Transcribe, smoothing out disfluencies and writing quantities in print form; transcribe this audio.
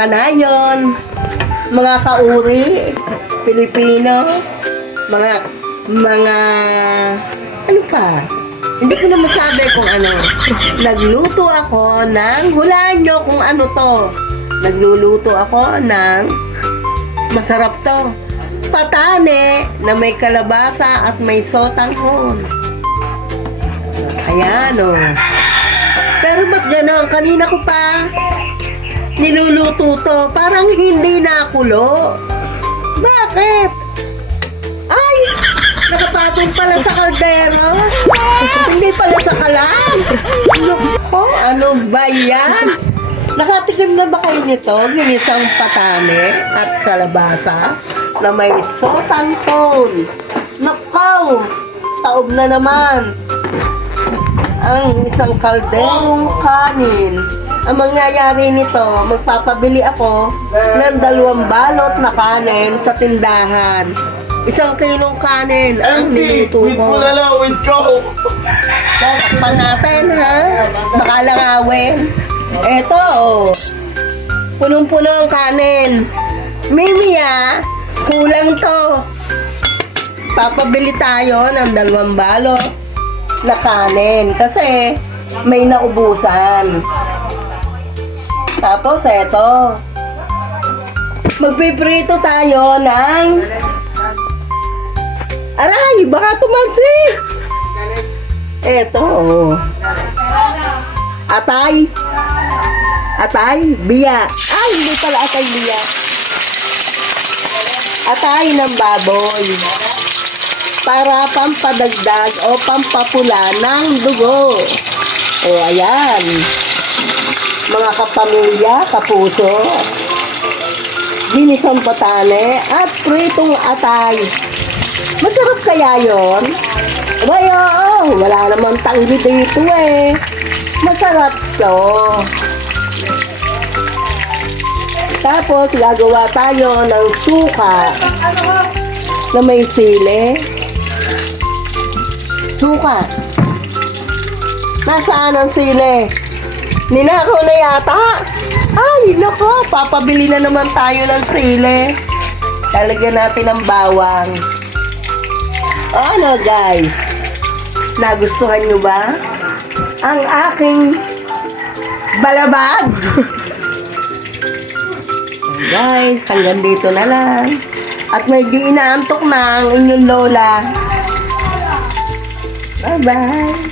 kanayon, mga kauri, Pilipino, mga, ano pa? Hindi ko na masabi kung ano. Nagluto ako ng, hulaan nyo kung ano to. Nagluluto ako ng, masarap to, patane na may kalabasa at may sotanghon. Ayan, o. Pero ba't gano'n? Kanina ko pa niluluto to. Parang hindi nakulo. Bakit? Ay! Nakapatong pala sa kaldero. Hindi pala sa kalan. Ano ba yan? Nakatikim na ba kayo nito? Ginisang patane at kalabasa na may sotanghon. Nakaw! Taob na naman ang isang kalderong kanin. Ang mangyayari nito, magpapabili ako ng 2 balot na kanin sa tindahan. 1 kilong kanin ang niluto ko. with Joe. Takpan natin, ha? Baka langawin. Eto, oh. Punong-puno ang kanin. Mimiya, kulang to. Papabili tayo ng 2 balot na kanin kasi may naubusan. Tapos eto, magpiprito tayo ng, aray, baka tumalsik. Eto, oh. Atay, biya. Ay, hindi pala atay, biya. Atay ng baboy. Para pampadagdag o pampapula ng dugo. O, ayan. Mga kapamilya, kapuso, ginisang patane at pritong atay. Masarap kaya yun? Abay, oo. Wala naman tanggi dito eh. Masarap to. Tapos, gagawa tayo ng suka na may sili. Suka. Nasaan ang sili? Ninakaw na yata. Ay, nako. Papabili na naman tayo ng sili. Lalagyan natin ng bawang. Ano, guys? Nagustuhan nyo ba ang aking balabag? Guys, hanggang dito na lang. At medyo inaantok na ang inyong lola. Bye-bye.